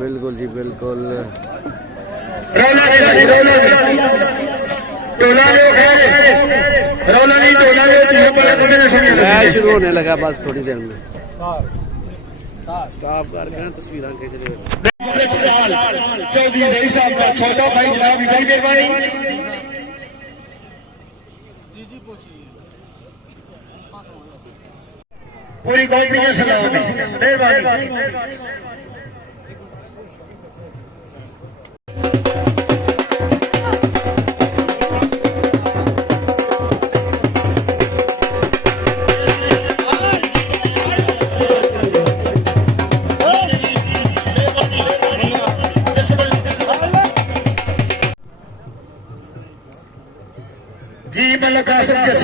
बिल्कुल जी बिल्कुल शुरू होने लगा बस थोड़ी देर में स्टाफ कर गए तस्वीर खींच रहे पूरी कंपनी का सलाम मेहरबानी जी मल्ल कासिम के